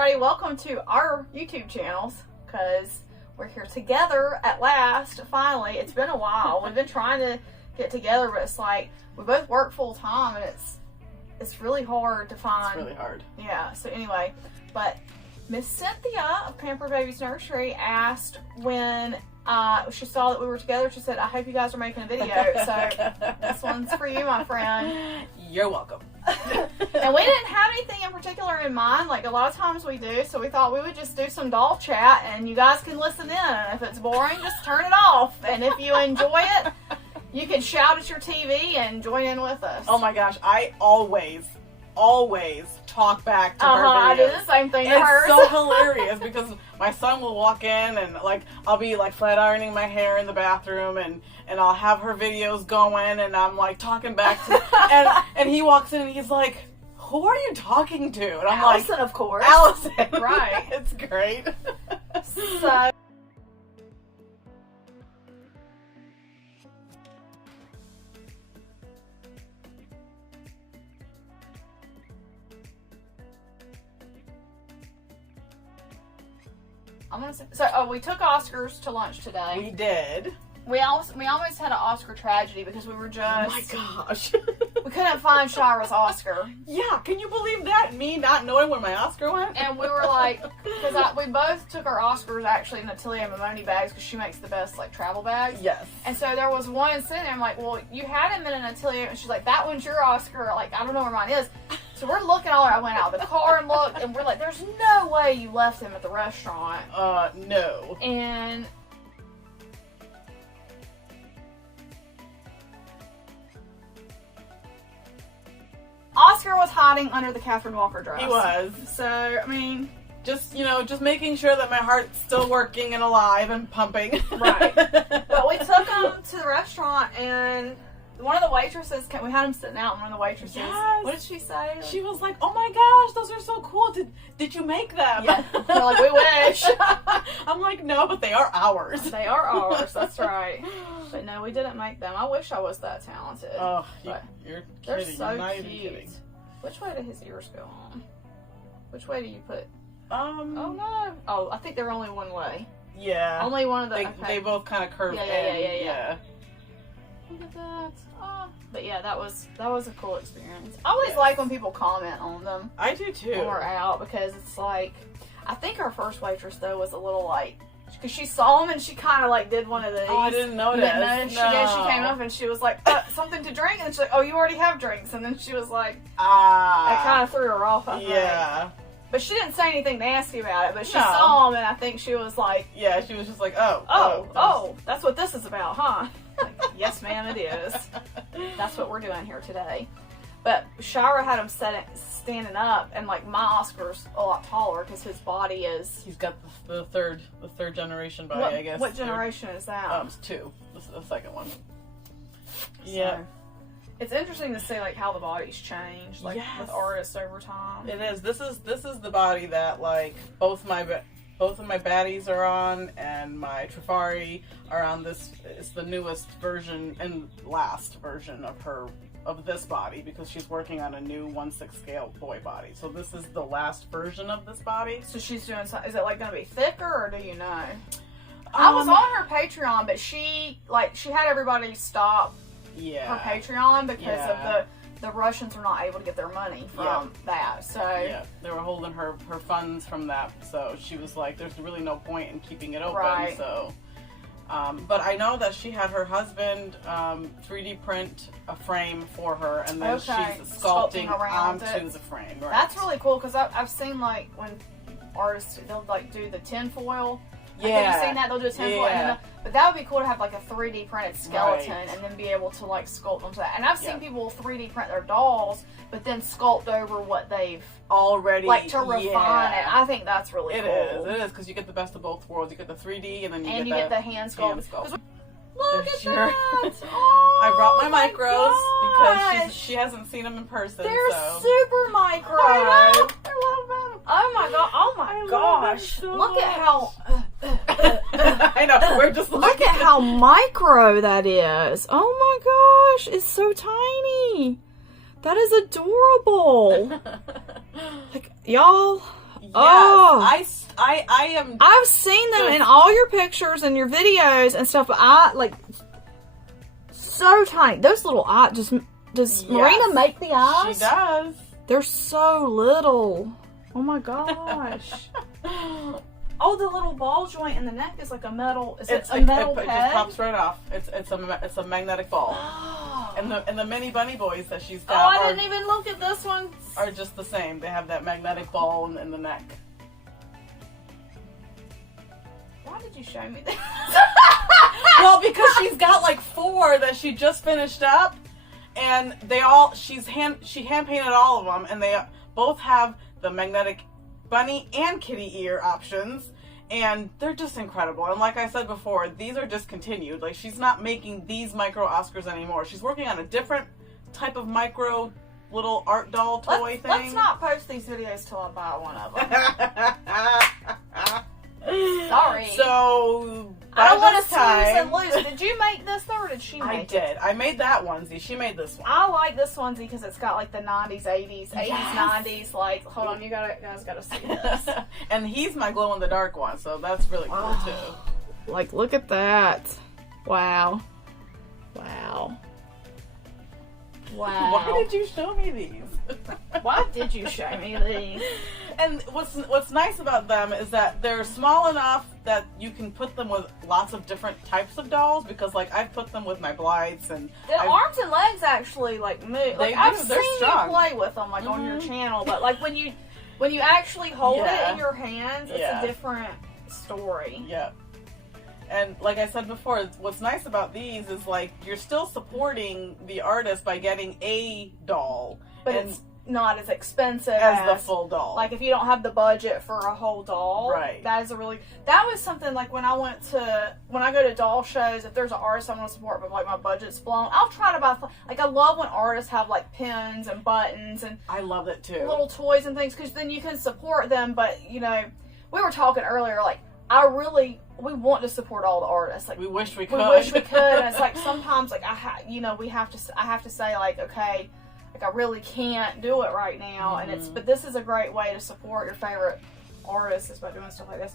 everybody, welcome to our YouTube channels, because we're here together at last, finally. It's been a while. We've been trying to get together, but it's like, we both work full time, and it's really hard to find. It's really hard. Yeah, so anyway, but Miss Cynthia of Pamper Babies Nursery asked when she saw that we were together, she said, I hope you guys are making a video, so this one's for you, my friend. You're welcome. And we didn't have anything in particular in mind, like a lot of times we do, so we thought we would just do some doll chat and you guys can listen in, and if it's boring, just turn it off, and if you enjoy it, you can shout at your TV and join in with us. Oh my gosh, I always talk back to her videos. I do the same thing to her. It's so hilarious because my son will walk in and like I'll be like flat ironing my hair in the bathroom and I'll have her videos going and I'm like talking back to and he walks in and he's like, who are you talking to? And I'm Allison, like, of course. Allison. Right. It's great. So I'm gonna say, we took Oscars to lunch today. We did. We almost had an Oscar tragedy because we were just. Oh my gosh. We couldn't find Shira's Oscar. Yeah, can you believe that? Me not knowing where my Oscar went? And we were like, because we both took our Oscars actually in Natalia Mamoni bags because she makes the best like travel bags. Yes. And so there was one sitting there. I'm like, well, you had him in a Natalia, and she's like, that one's your Oscar. Like, I don't know where mine is. So we're looking all. I went out of the car and looked, and we're like, there's no way you left him at the restaurant. No. And Oscar was hiding under the Catherine Walker dress. He was. So, I mean, just making sure that my heart's still working and alive and pumping. Right. But we took him to the restaurant, and one of the waitresses, we had him sitting out, and one of the waitresses, yes. What did she say? She was like, oh my gosh, those are so cool. Did you make them? Yeah. We're like, we wish. I'm like, no, but they are ours. They are ours, that's right. But no, we didn't make them. I wish I was that talented. Oh, you're kidding. They're so you're not cute. even kidding. Which way do his ears go on? Which way do you put? Oh no. Oh, I think they're only one way. Yeah. Only one of the. They both kind of curve in. Yeah. Look at that. Oh. But yeah, that was a cool experience. I always like when people comment on them. I do too. When we're out, because it's like, I think our first waitress though was a little like, because she saw him and she kind of like did one of these. Oh, I didn't notice. She came up and she was like, something to drink, and then she's like, oh, you already have drinks, and then she was like, it kind of threw her off. I think. But she didn't say anything nasty about it. But she saw him, and I think she was like, yeah, she was just like, that's what this is about, huh? Like, yes, ma'am, it is. That's what we're doing here today. But Shira had him standing up, and like my Oscar's a lot taller because his body is. He's got the third generation body, I guess. What generation is that? It's 2. The second one. Yeah. So, it's interesting to see like how the body's changed, like with artists over time. It is. This is the body that like both of my baddies are on, and my Trifari are on. This is the newest version and last version of this body, because she's working on a new 1/6 scale boy body. So this is the last version of this body. So she's doing something. Is it like going to be thicker, or do you know? I was on her Patreon, but she had everybody stop her Patreon because of the Russians are not able to get their money from that. So they were holding her funds from that. So she was like, "There's really no point in keeping it open." Right. So, but I know that she had her husband 3D print a frame for her, and then she's sculpting onto the frame. Right. That's really cool, because I've seen like when artists they'll like do the tinfoil. Like, have you seen that? They'll do a tinfoil, but that would be cool to have like a 3D printed skeleton and then be able to like sculpt onto that. And I've seen people 3D print their dolls, but then sculpt over what they've already like to refine it. I think that's really cool. It is because you get the best of both worlds. You get the 3D and then you get the hand sculpt. Look at that! Oh, I brought my micros because she hasn't seen them in person. They're super micro. I know. They're a lot of them. Oh my god! Oh my gosh! So look at how. I know. We're just look at how micro that is. Oh my gosh! It's so tiny. That is adorable. Like y'all. Oh, I am. I've seen them in all your pictures and your videos and stuff. But I like so tiny. Those little eyes. Does Marina make the eyes? She does. They're so little. Oh my gosh. Oh, the little ball joint in the neck is like a metal. Is it a metal peg? It just pops right off. It's a magnetic ball. Oh. And the mini bunny boys that she's got. Oh, I didn't even look at this one. Are just the same. They have that magnetic ball in the neck. Why did you show me this? Well, because she's got like 4 that she just finished up, and she hand painted all of them, and they both have the magnetic bunny and kitty ear options, and they're just incredible. And like I said before, these are discontinued. Like, she's not making these micro Oscars anymore. She's working on a different type of micro little art doll toy thing. Let's not post these videos till I buy one of them. Sorry. So I don't want to snooze and lose. Did you make this though, or did she make it? I did. I made that onesie. She made this one. I like this onesie because it's got like the 90s, 80s, 90s. Like, hold on, you guys gotta see this. And he's my glow in the dark one, so that's really cool too. Like, look at that! Wow. Why did you show me these? Why did you show me these? And what's nice about them is that they're small enough that you can put them with lots of different types of dolls, because like I've put them with my Blythes, and the arms and legs actually like move. Like I've seen strong. You play with them like on your channel, but like when you actually hold it in your hands, it's a different story. Yeah. And like I said before, what's nice about these is like you're still supporting the artist by getting a doll, but it's not as expensive as the full doll. Like if you don't have the budget for a whole doll, right? That was something like when I go to doll shows. If there's an artist I want to support, but like my budget's blown, I'll try to buy. Like I love when artists have like pins and buttons, and I love it too. Little toys and things, because then you can support them. But you know, we were talking earlier, like we want to support all the artists. Like we wish we could. And it's like sometimes like I have to say like, okay, like I really can't do it right now. And but this is a great way to support your favorite artists is by doing stuff like this.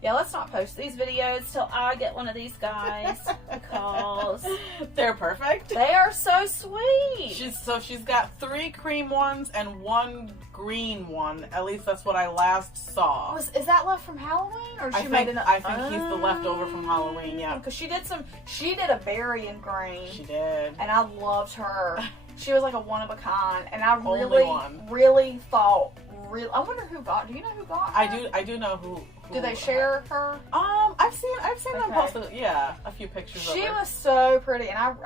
Yeah, let's not post these videos till I get one of these guys because they're perfect. They are so sweet. She's got 3 cream ones and 1 green one. At least that's what I last saw. Is that left from Halloween, or I think he's the leftover from Halloween. Yeah, because she did a berry in green. She did, and I loved her. She was like a one of a kind, and I really thought. I wonder who got. Do you know who got her? I do know who. Do they share her? I've seen them posted. Yeah, a few pictures. She of her. was so pretty, and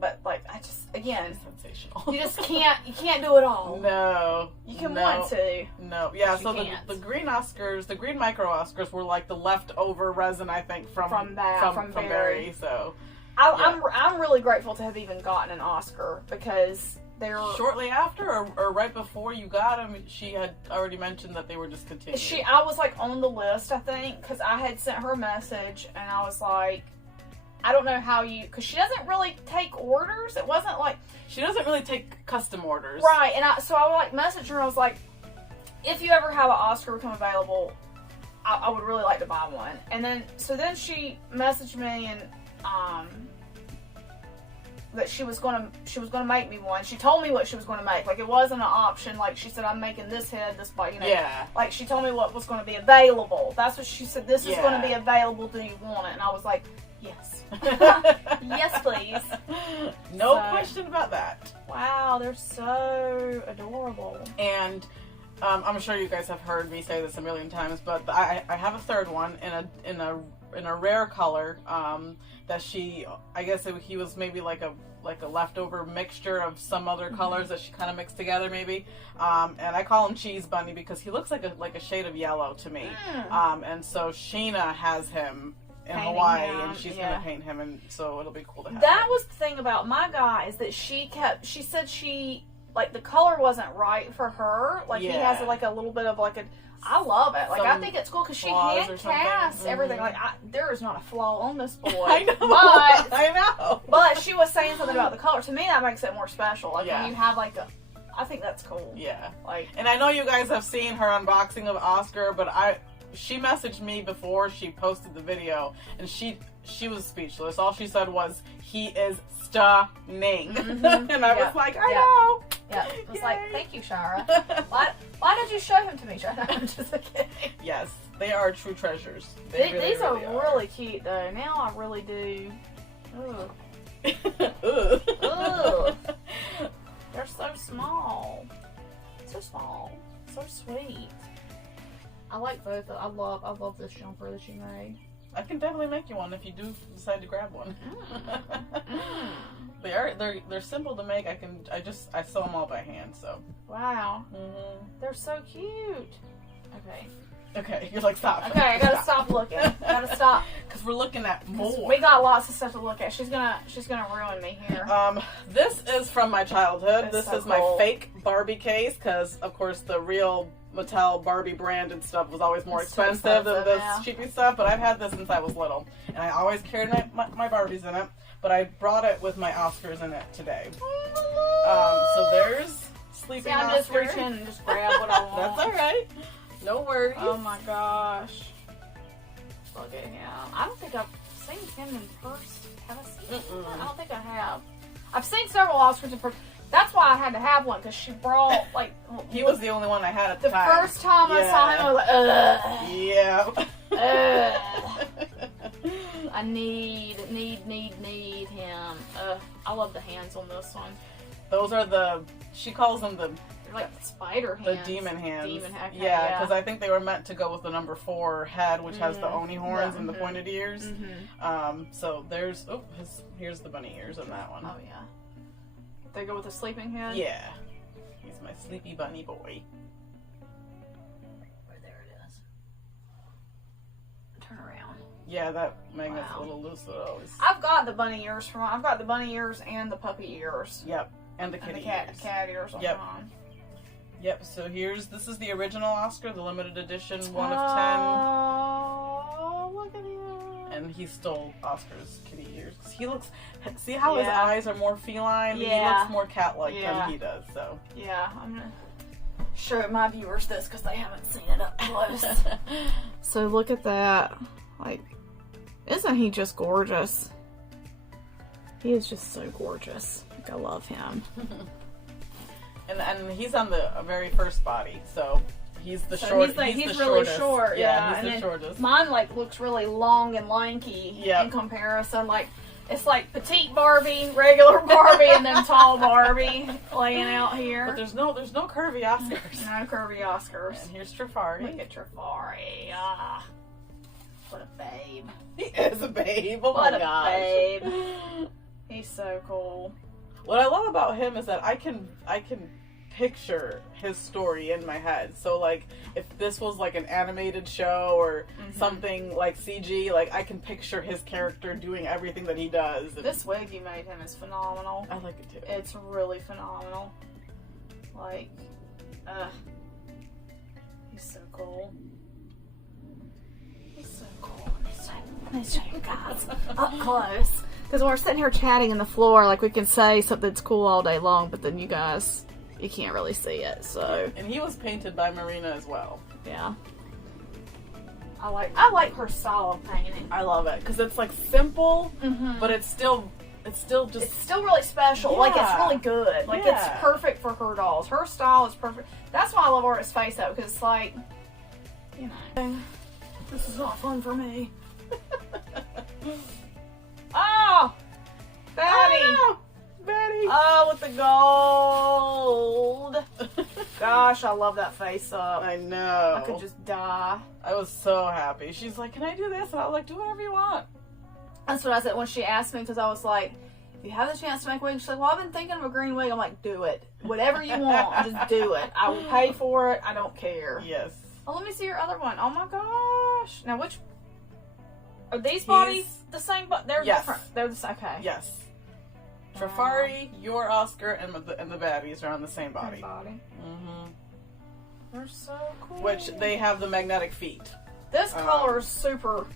but like I just again sensational. You just can't do it all. No, you can want to. No, yeah. So the green Oscars, the green micro Oscars were like the leftover resin, I think, from Barry. So I'm really grateful to have even gotten an Oscar because. Shortly after or right before you got them, she had already mentioned that they were discontinued. I was like on the list, I think, because I had sent her a message and I was like, I don't know how because she doesn't really take orders. It wasn't like she doesn't really take custom orders, right? And so I like messaged her. I was like, if you ever have an Oscar become available, I would really like to buy one. And then she messaged me and that she was gonna make me one. She told me what she was gonna make. Like it wasn't an option. Like she said, I'm making this head, this body. You know. Yeah. Like she told me what was gonna be available. That's what she said. This is gonna be available. Do you want it? And I was like, yes, yes, please. No question about that. Wow, they're so adorable. And I'm sure you guys have heard me say this a million times, but I have a third one in a rare color. That I guess he was maybe like a leftover mixture of some other colors that she kind of mixed together maybe. And I call him Cheese Bunny because he looks like a shade of yellow to me. And so Sheena has him in Hawaii and she's going to paint him, and so it'll be cool to have That him. was the thing about my guy is that she said like the color wasn't right for her. Like he has like a little bit of like a. I love it. Like I think it's cool because she hand casts everything. Like there is not a flaw on this boy. I know. But I know. But she was saying something about the color. To me, that makes it more special. Like when you have like I think that's cool. Yeah. Like, and I know you guys have seen her unboxing of Oscar, but she messaged me before she posted the video, and she was speechless. All she said was, "He is stunning," and I was like, "I know." Yeah, it was like, "Thank you, Shara. Why did you show him to me, Shara?" I'm just kidding. Yes, they are true treasures. These are really cute, though. Now I really do. Ugh. Ugh. They're so small. So small. So sweet. I like both. I love this jumper that you made. I can definitely make you one if you do decide to grab one. They're simple to make. I sew them all by hand, so. Wow. They're so cute. Okay, you're like, stop. Okay, I gotta stop looking. Gotta stop. Because we're looking at more. We got lots of stuff to look at. She's gonna ruin me here. This is from my childhood. That's this is my fake Barbie case, because of course the real Mattel Barbie branded stuff was always more expensive than this cheapy stuff, but I've had this since I was little. And I always carried my Barbies in it, but I brought it with my Oscars in it today. So there's Sleeping Oscar. I'm just reaching and just grab what I want. That's alright. No worries. Oh my gosh. Look at him. I don't think I've seen him in person. Have I seen him? I don't think I have. I've seen several Oscars in person. That's why I had to have one, because she brought, like... He was the only one I had at the time. The first time I saw him, I was like, ugh. Yeah. I need him. I love the hands on this one. Those are she calls them the... Like spider hands. The demon hands. Okay, yeah, because I think they were meant to go with the number 4 head, which has the Oni horns and the pointed ears. So there's... Oh, here's the bunny ears in that one. Oh, yeah. They go with the sleeping head? Yeah. He's my sleepy bunny boy. Right there it is. Turn around. Yeah, that magnet's a little loose, so always... I've got the bunny ears I've got the bunny ears and the puppy ears. Yep. And the kitty ears. Cat ears on mine. Yep, so this is the original Oscar, the limited edition, 1 of 10. Oh, look at him. And he stole Oscar's kitty ears. He looks, see how his eyes are more feline? Yeah. He looks more cat-like than he does, so. Yeah, I'm gonna show my viewers this because they haven't seen it up close. So look at that. Like, isn't he just gorgeous? He is just so gorgeous. Like, I love him. And he's on the very first body, so he's the short. He's really short. Yeah, he's the shortest. Mine looks really long and lanky in comparison. Like, it's like petite Barbie, regular Barbie, and then tall Barbie laying out here. But there's no curvy Oscars. No curvy Oscars. And here's Trifari. Look at Trifari. Ah, what a babe. He is a babe. Oh my gosh. What a babe. He's so cool. What I love about him is that I can picture his story in my head. So like if this was like an animated show or something like CG, like I can picture his character doing everything that he does. This wig you made him is phenomenal. I like it too. It's really phenomenal. Like, he's so cool. He's so cool. Let me show you guys up close. Because when we're sitting here chatting on the floor, like we can say something that's cool all day long, but then you guys, you can't really see it. So. And he was painted by Marina as well. Yeah. I like her style of painting. I love it because it's like simple, but it's still really special. Yeah. Like it's really good. Like it's perfect for her dolls. Her style is perfect. That's why I love Artist Face though, because it's like, you know, this is not fun for me. Oh, Betty! Oh, Betty! Oh, with the gold. Gosh, I love that face up. I know. I could just die. I was so happy. She's like, "Can I do this?" And I was like, "Do whatever you want." That's what I said when she asked me, because I was like, "If you have the chance to make a wig," she's like, "Well, I've been thinking of a green wig." I'm like, "Do it. Whatever you want, just do it. I will pay for it. I don't care." Yes. Oh, let me see your other one. Oh my gosh. Now, which are these bodies the same? But they're different. They're the same. Okay. Yes. Trifari, your Oscar, and the baddies are on the same body. They're so cool. Which they have the magnetic feet. This color is super.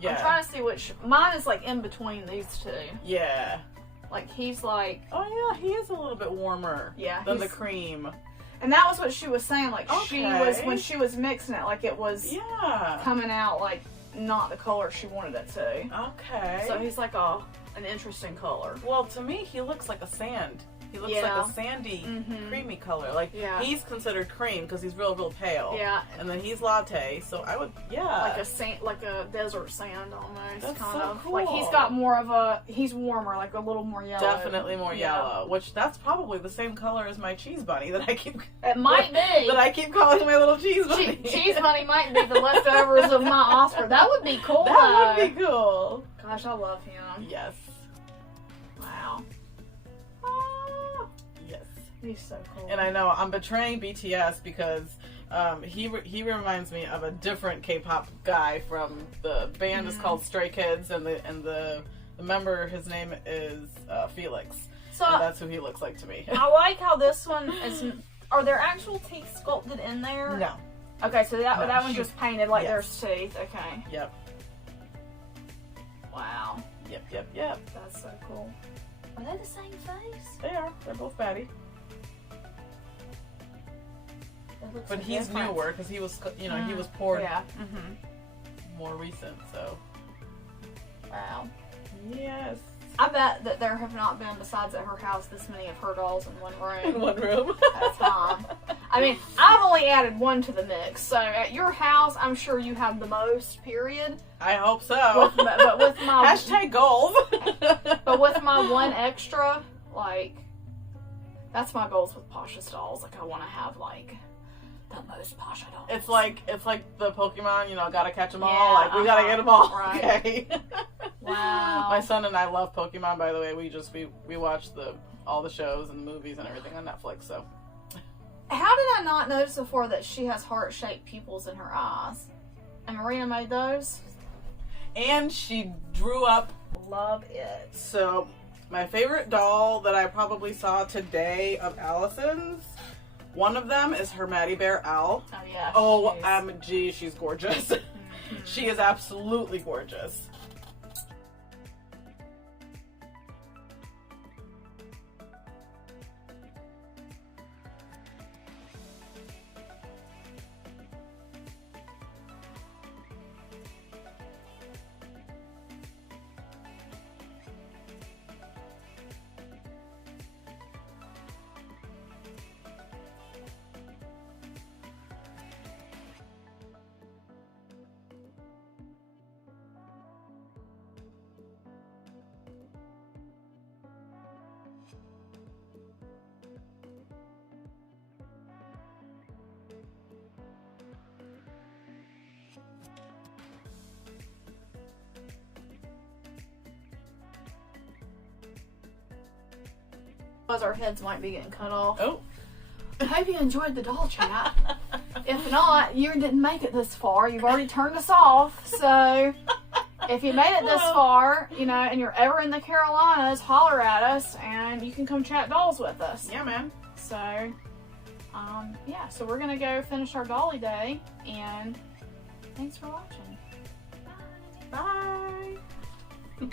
Yeah. I'm trying to see which. Mine is like in between these two. Yeah. Like, he's like... Oh, yeah, he is a little bit warmer than the cream. And that was what she was saying. Like, when she was mixing it, like, it was coming out, like, not the color she wanted it to. Okay. So he's like an interesting color. Well, to me, he looks like a sand. He looks like a sandy, creamy color. Like, he's considered cream because he's real pale. Yeah. And then he's latte, so I would, like a desert sand almost. That's kind so of. cool. Like, he's got more of he's warmer, like a little more yellow. Definitely more yellow, which that's probably the same color as my cheese bunny that I keep... It might be. That I keep calling my little cheese bunny. Cheese bunny might be the leftovers of my Oscar. That would be cool. That would be cool. Gosh, I love him. Yes. Wow. Yes. He's so cool. And I know I'm betraying BTS because he reminds me of a different K-pop guy from the band is called Stray Kids, and the member, his name is Felix. So and that's who he looks like to me. I like how this one is. Are there actual teeth sculpted in there? No. Okay, so that one's just painted like there's teeth. Okay. Yep. Wow. Yep. That's so cool. Are they the same face? They are. They're both batty. But he's newer because he was, he was poured more recent. So. Wow. Yes. I bet that there have not been, besides at her house, this many of her dolls in one room. In one room. At a time. I mean, I've only added one to the mix, so at your house, I'm sure you have the most, period. I hope so. But with my... Hashtag goals. But with my one extra, like, that's my goals with Pasha's dolls. Like, I want to have, like... the most Pasha dolls. It's like the Pokemon, gotta catch them all. Like, we gotta get them all. Right. Okay. Wow. My son and I love Pokemon, by the way. We watch all the shows and the movies and everything on Netflix, so. How did I not notice before that she has heart-shaped pupils in her eyes? And Marina made those? And she drew up. Love it. So, my favorite doll that I probably saw today of Allison's, one of them is her Maddie Bear Owl. Oh, yeah. Oh, she's gorgeous. She is absolutely gorgeous. Because our heads might be getting cut off. Oh. I hope you enjoyed the doll chat. If not, you didn't make it this far. You've already turned us off. So, if you made it this far, and you're ever in the Carolinas, holler at us and you can come chat dolls with us. Yeah, man. So, so we're going to go finish our Dolly day, and thanks for watching. Bye. Bye.